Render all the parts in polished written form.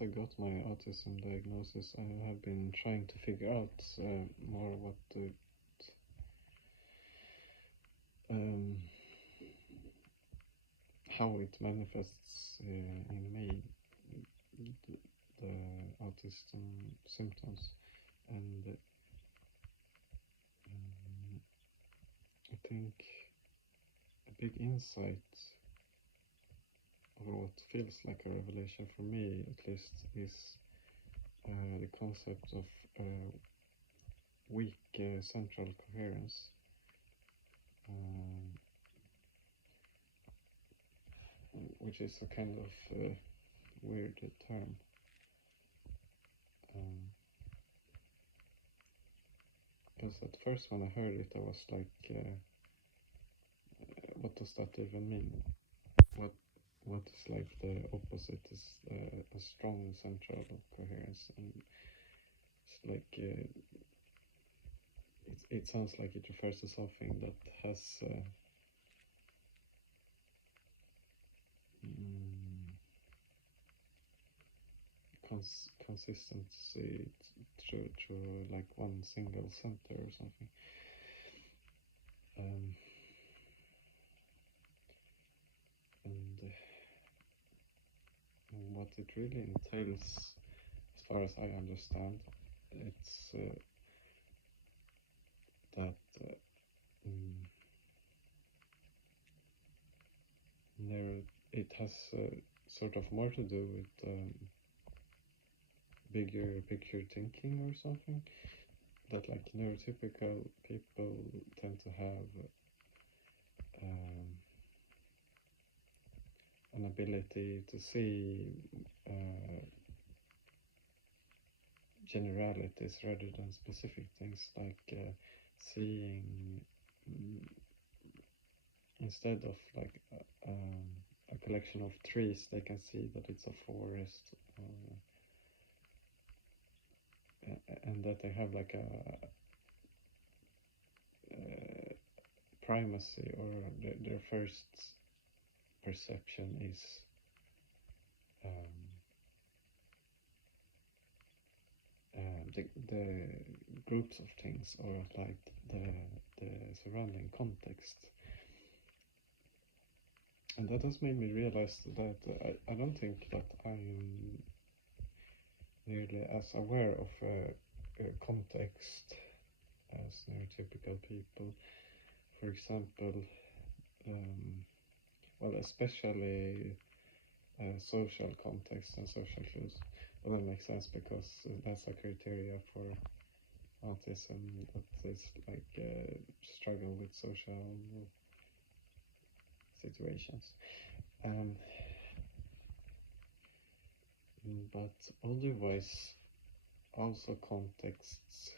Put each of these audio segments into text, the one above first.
I got my autism diagnosis, I have been trying to figure out more um, how it manifests in me, the autism symptoms, and I think a big insight, or what feels like a revelation for me at least, is the concept of weak central coherence. Which is a kind of weird term. Because at first when I heard it, I was like, what does that even mean? What is like the opposite is a strong central coherence, and it's like it sounds like it refers to something that has consistency through like one single center or something. And what it really entails, as far as I understand, it's that it has sort of more to do with bigger picture thinking or something. That like neurotypical people tend to have an ability to see generalities rather than specific things, like seeing instead of like a collection of trees, they can see that it's a forest, and that they have like a primacy, or their first perception is the groups of things, or like the surrounding context. And that has made me realize that I don't think that I'm nearly as aware of context as neurotypical people. For example, well, especially social context and social cues. Well, that makes sense because that's a criteria for autism, that is like struggle with social situations. But otherwise, also contexts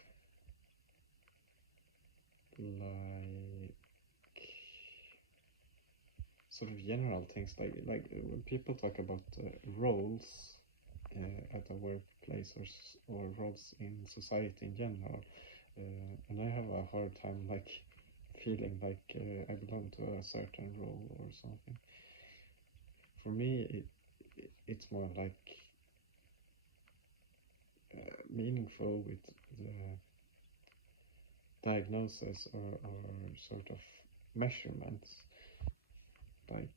like sort of general things, like when people talk about roles at a workplace, or roles in society in general, and I have a hard time like feeling like I belong to a certain role or something. For me, it's more like meaningful with the diagnosis, or sort of measurements, like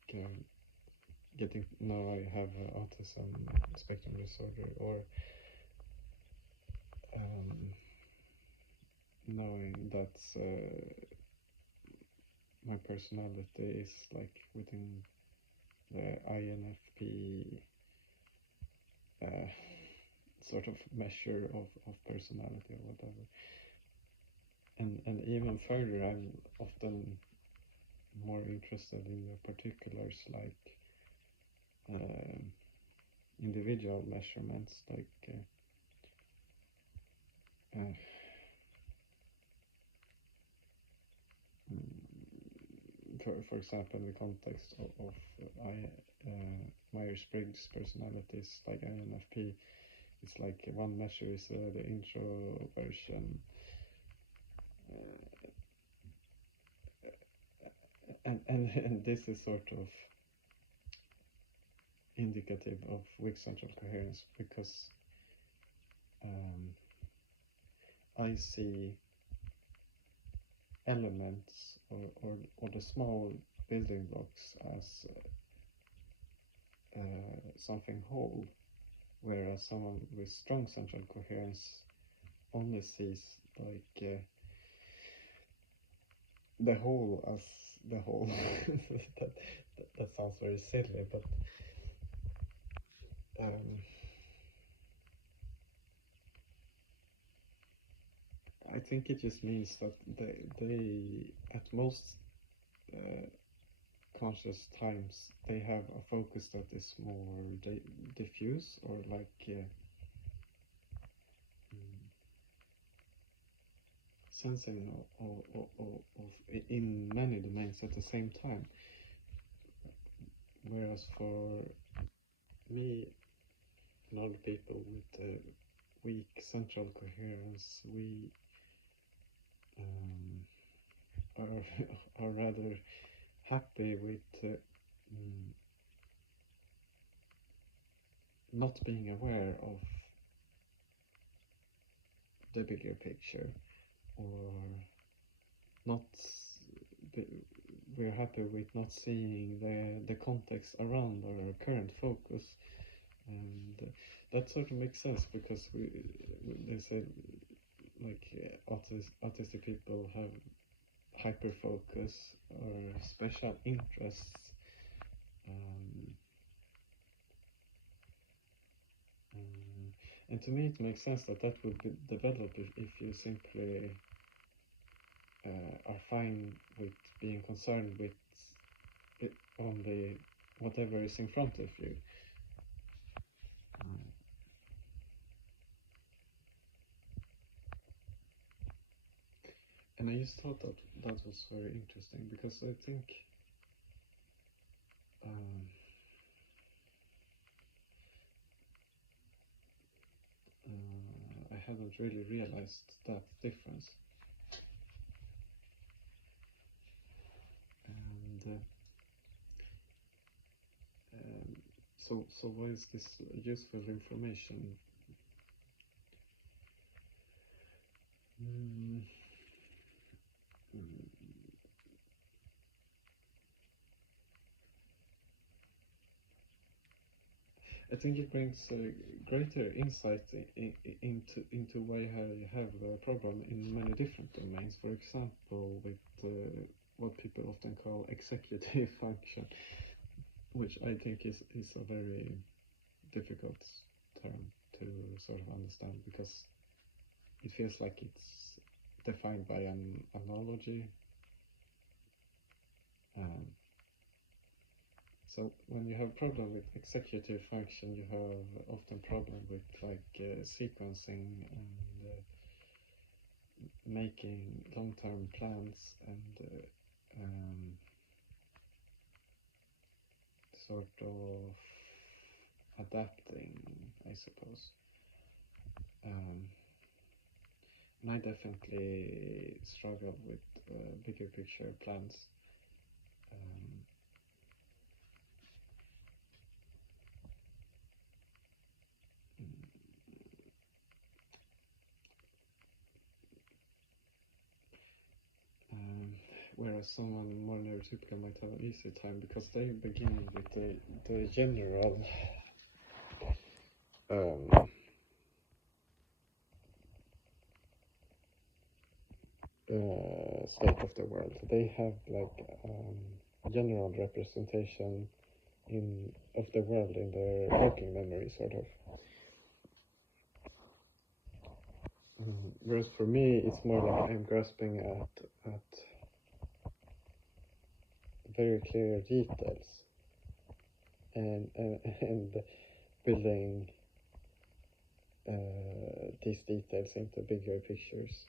getting now I have autism spectrum disorder, or knowing that my personality is like within the INFP sort of measure of personality or whatever. And even further, I'm often more interested in the particulars, like individual measurements, like for example, in the context of Myers-Briggs personalities, like INFP, it's like one measure is the introversion, and this is sort of indicative of weak central coherence, because I see elements or the small building blocks as something whole, whereas someone with strong central coherence only sees like the whole as the whole. that sounds very silly, but I think it just means that they at most conscious times, they have a focus that is more diffuse, or like sensing in many domains at the same time. Whereas for me and other people with weak central coherence, we are rather happy with not being aware of the bigger picture, or not. We're happy with not seeing the context around our current focus, and that sort of makes sense, because they said like autistic people have hyper focus or special interests, and to me it makes sense that that would be developed if you simply are fine with being concerned with only whatever is in front of you. And I just thought that that was very interesting, because I think I hadn't really realized that difference. And so why is this useful information? I think it brings greater insight into why you have a problem in many different domains. For example, with what people often call executive function, which I think is a very difficult term to sort of understand, because it feels like it's defined by an analogy. So when you have problem with executive function, you have often problem with like sequencing and making long-term plans, and sort of adapting, I suppose. And I definitely struggle with bigger picture plans. Whereas someone more neurotypical might have an easier time, because they begin with the general state of the world. They have like general representation of the world in their working memory, sort of. Whereas for me, it's more like I'm grasping at very clear details, and building these details into bigger pictures.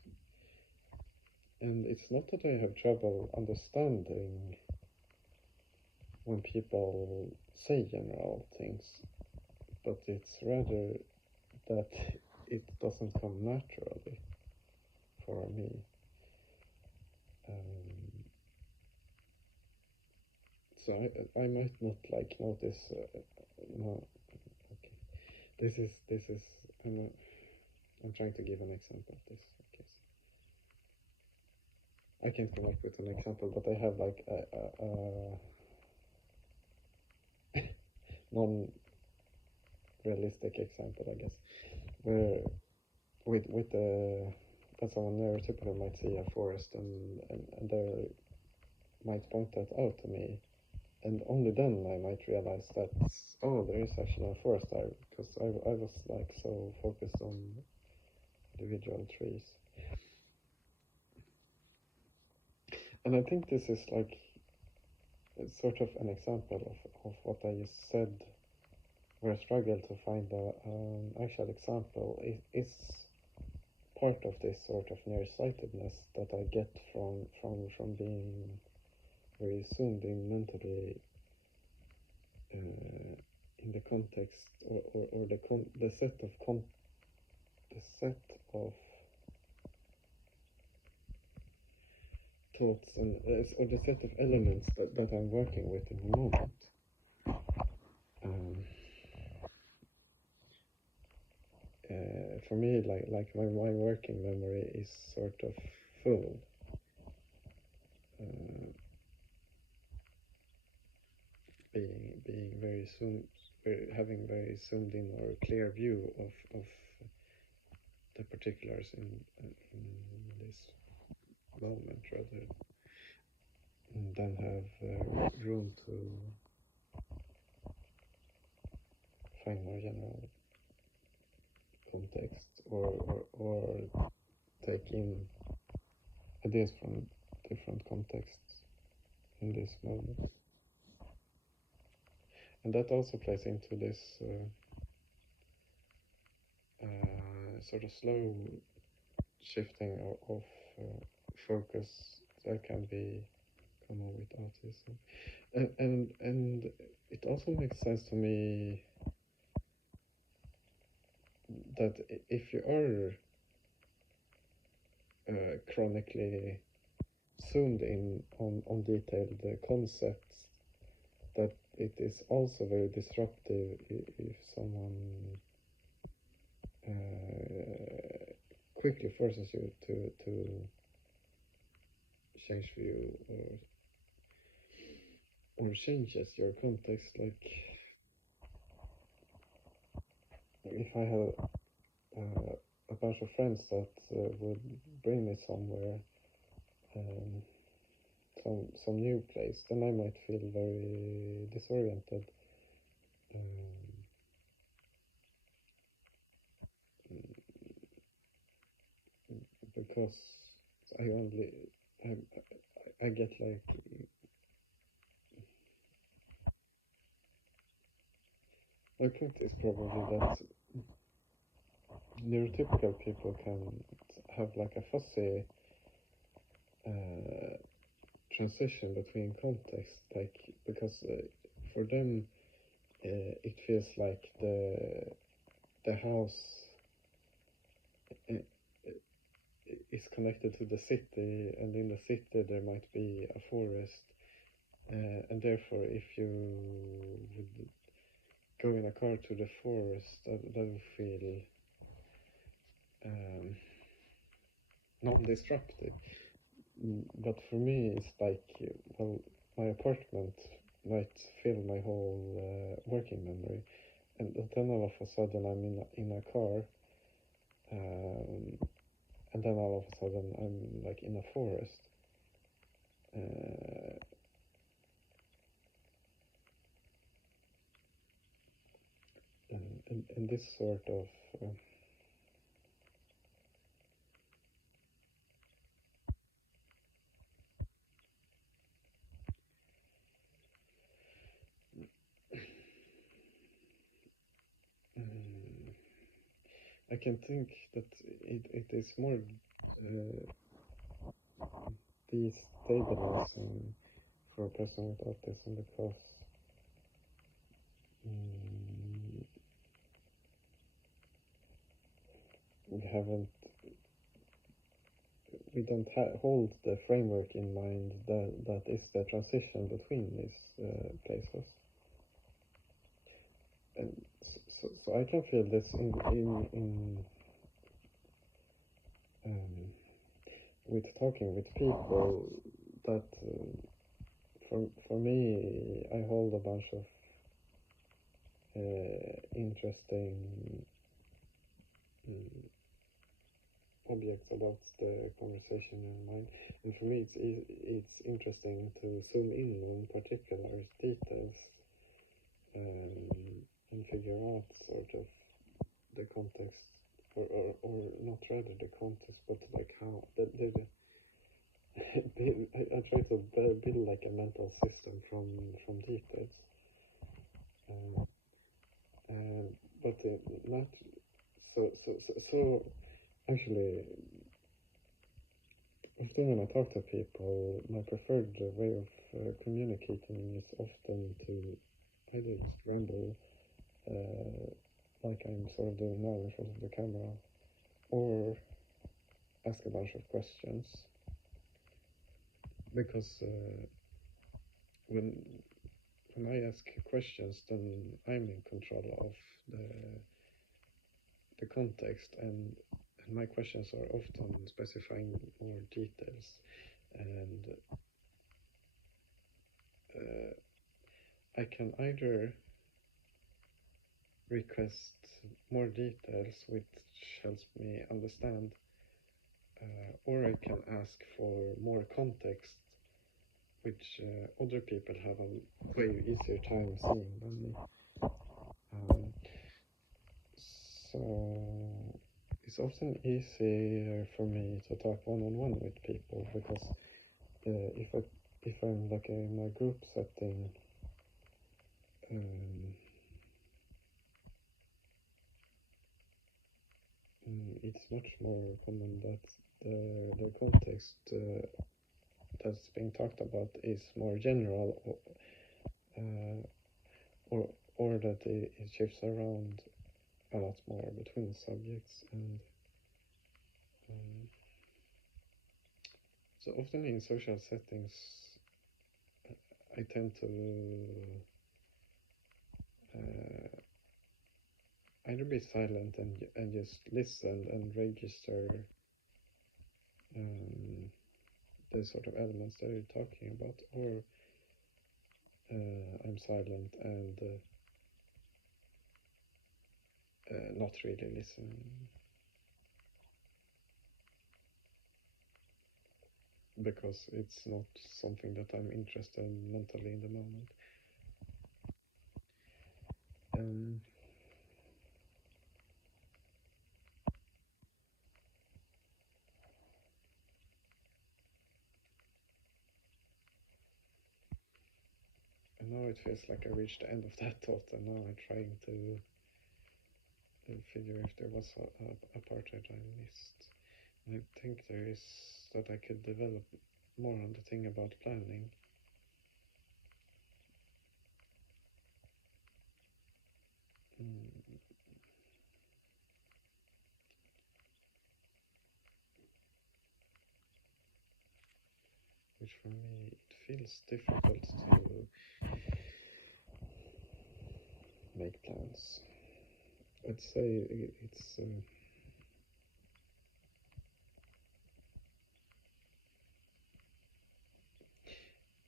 And it's not that I have trouble understanding when people say general things, but it's rather that it doesn't come naturally for me. So I might not like notice. No, okay. This is. I'm trying to give an example of this. Okay. I can't come up with an example, but I have like a non-realistic example, I guess, where with that someone neurotypical might see a forest and they might point that out to me, and only then I might realize that, oh, there is actually a forest there, because I was like so focused on individual trees. And I think this is like sort of an example of what I just said, where I struggle to find an actual example. Is part of this sort of nearsightedness that I get from being very zoomed in mentally, in the context, or the set of thoughts, and or the set of elements that I'm working with in the moment. Um, for me, like my working memory is sort of full. Uh, being very having very zoomed in or clear view of the particulars in this moment, rather than have room to find more general context, or take in ideas from different contexts in this moment. And that also plays into this sort of slow shifting of focus that can be common with autism. And it also makes sense to me that if you are chronically zoomed in on detailed concepts, that it is also very disruptive if someone quickly forces you to change view, or changes your context. Like if I have a bunch of friends that would bring me somewhere, um, some new place, then I might feel very disoriented, because I only I get like, my point is probably that neurotypical people can have like a fuzzy transition between contexts, like because for them it feels like the house is connected to the city, and in the city there might be a forest, and therefore if you would go in a car to the forest, that would feel non-destructive. But for me, it's like, well, my apartment might fill my whole working memory, and then all of a sudden I'm in a car, and then all of a sudden I'm like in a forest. And this sort of I can think that it is more destabilizing for a person with autism, because we haven't we don't hold the framework in mind that is the transition between these places. And so I can feel this in with talking with people that for me I hold a bunch of interesting objects about the conversation in mind, and for me it's interesting to zoom in on particular details and figure out sort of the context, or not rather the context, but like how I try to build like a mental system from details, but not so actually. Often when I talk to people, my preferred way of communicating is often to either just ramble, like I'm sort of doing now in front of the camera, or ask a bunch of questions. Because when I ask questions, then I'm in control of the context, and my questions are often specifying more details, and I can either request more details, which helps me understand, or I can ask for more context, which other people have a way easier time seeing than me. So it's often easier for me to talk one-on-one with people, because if I'm like in a group setting, it's much more common that the context that's being talked about is more general, or that it shifts around a lot more between subjects, and so often in social settings I tend to either be silent and just listen and register the sort of elements that you're talking about, or I'm silent and not really listening, because it's not something that I'm interested in mentally in the moment. And now it feels like I reached the end of that thought, and now I'm trying to figure if there was a part that I missed. And I think there is, that I could develop more on the thing about planning. Which for me, it feels difficult to make plans. I'd say it's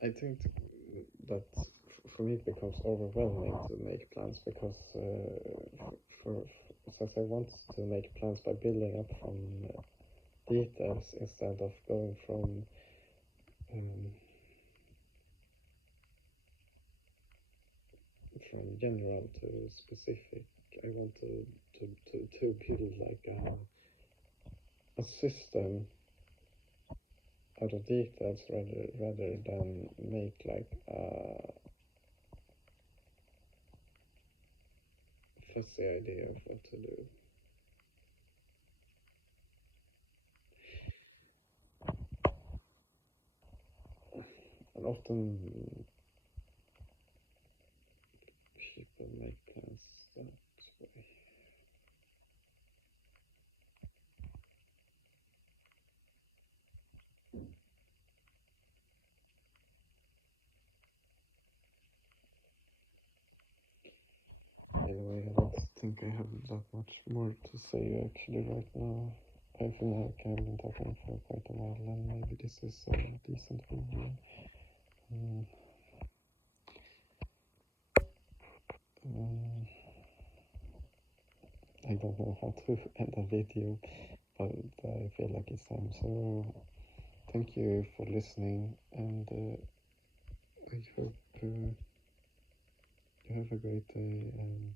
I think that for me it becomes overwhelming to make plans, because since I want to make plans by building up from details instead of going from general to specific. I want to build like a system out of details, rather than make like a fuzzy idea of what to do. And often people make plans that way. think I have that much more to say actually right now. I feel like I've been talking for quite a while, and maybe this is a decent review. I don't know how to end a video, but I feel like it's time. So thank you for listening, and I hope you have a great day, and